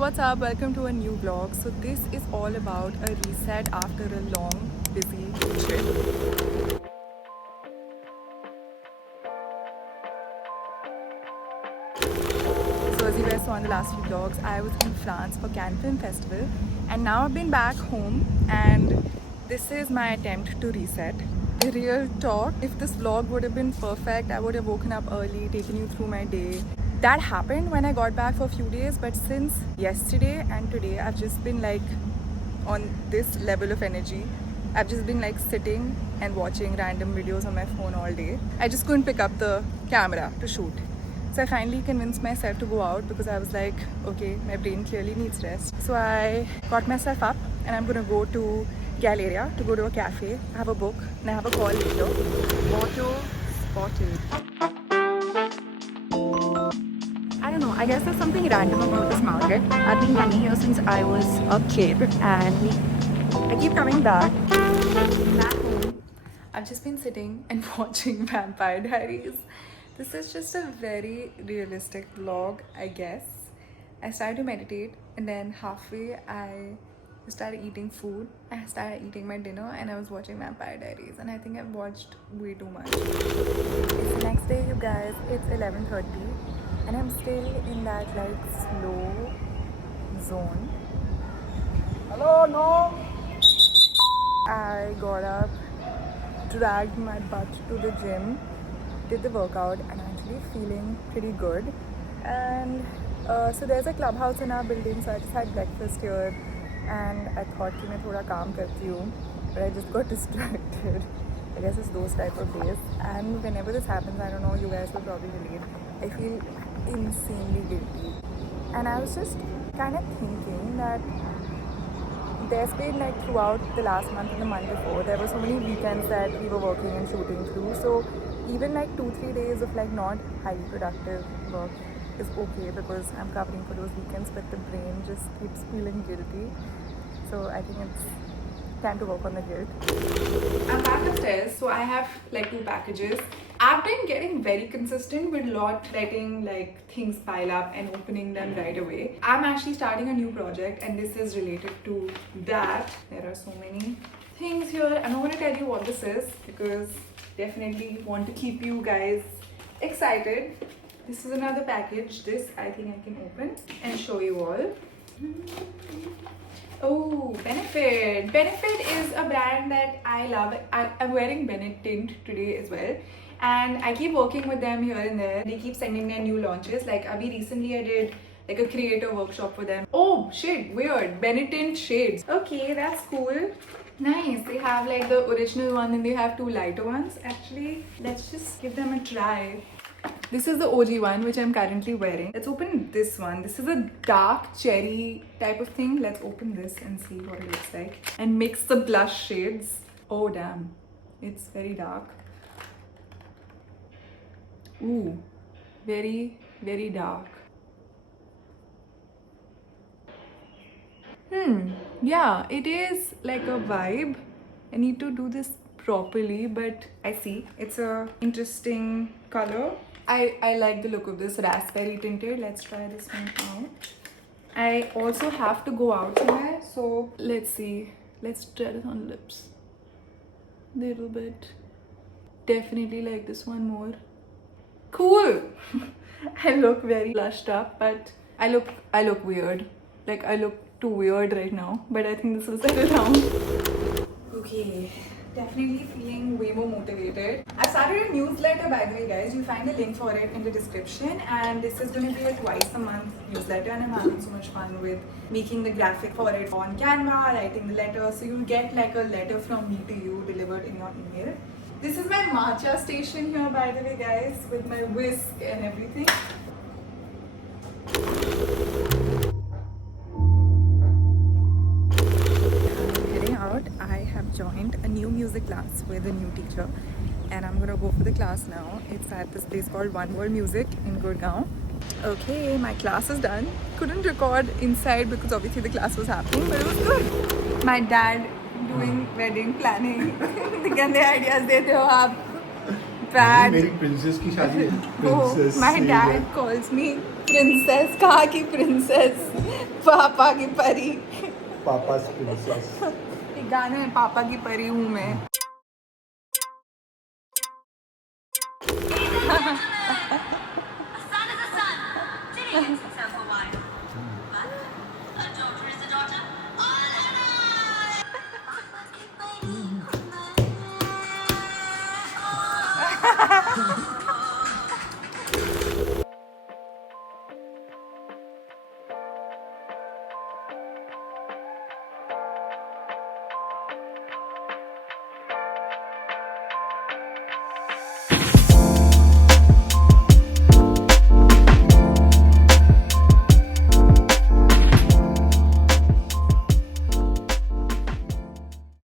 what's up? Welcome to a new vlog. So this is all about a reset after a long, busy trip. So as you guys saw in the last few vlogs, I was in France for Cannes Film Festival and now I've been back home and this is my attempt to reset. Real talk, if this vlog would have been perfect, I would have woken up early, taken you through my day. That happened when I got back for a few days, but since yesterday and today, I've just been like on this level of energy. I've just been like sitting and watching random videos on my phone all day. I just couldn't pick up the camera to shoot. So I finally convinced myself to go out because I was like, okay, my brain clearly needs rest. So I got myself up and I'm gonna go to Galleria to go to a cafe, have a book, and I have a call later. Auto spotted. I don't know, I guess there's something random about this market. I've been coming here since I was a kid and I keep coming back home. I've just been sitting and watching Vampire Diaries. This is just a very realistic vlog, I guess. I started to meditate and then halfway I started eating food. I started eating my dinner and I was watching Vampire Diaries and I think I've watched way too much. It's the next day, you guys. It's 11:30 and I'm still in that like slow zone. Hello, no! I got up, dragged my butt to the gym, did the workout and I'm actually feeling pretty good. And so there's a clubhouse in our building, so I just had breakfast here and I thought कि मैं थोड़ा काम करती हूँ, but I just got distracted. I guess it's those type of days. And whenever this happens, I don't know, you guys will probably relate, I feel insanely guilty. And I was just kind of thinking that there's been like throughout the last month and the month before, there were so many weekends that we were working and shooting through. So even like 2-3 days of like not highly productive work is okay because I'm covering for those weekends, but the brain just keeps feeling guilty. So I think it's time to work on the guilt. I'm back upstairs, so I have like 2 packages. I've been getting very consistent with not letting like things pile up and opening them right away. I'm actually starting a new project and this is related to that. There are so many things here. I'm not going to tell you what this is because definitely want to keep you guys excited. This is another package. This I think I can open and show you all. Oh, Benefit. Benefit is a brand that I love. I'm wearing Bennett tint today as well. And I keep working with them here and there. They keep sending their new launches. Like Abhi recently I did like a creator workshop for them. Oh shit, weird. Bennett tint shades. Okay, that's cool. Nice. They have like the original one and they have 2 lighter ones. Actually, let's just give them a try. This is the OG one which I'm currently wearing. Let's open this one. This is a dark cherry type of thing. Let's open this and see what it looks like. And mix the blush shades. Oh damn. It's very dark. Ooh. Very, very dark. Yeah, it is like a vibe. I need to do this properly, but I see. It's a interesting color. I like the look of this raspberry tinted. Let's try this one out. I also have to go out somewhere, so let's see. Let's try this on lips. Little bit. Definitely like this one more. Cool. I look very blushed up, but I look weird. Like I look too weird right now, but I think this will settle down. Okay. Definitely feeling way more motivated. I started a newsletter, by the way, guys. You'll find a link for it in the description. And this is going to be a twice a month newsletter. And I'm having so much fun with making the graphic for it on Canva, writing the letter. So you'll get like a letter from me to you delivered in your email. This is my matcha station here, by the way, guys, with my whisk and everything. I have joined a new music class with a new teacher and I'm gonna go for the class now. It's at this place called One World Music in Gurgaon. Okay, my class is done. Couldn't record inside because obviously the class was happening, but it was good. My dad doing wedding planning. The gande ideas dete ho aap. Bad. मेरी princess की शादी Oh, my dad calls me princess, कहाँ की princess? पापा की परी। पापा's princess. एक गाना है, पापा की परी हूँ मैं।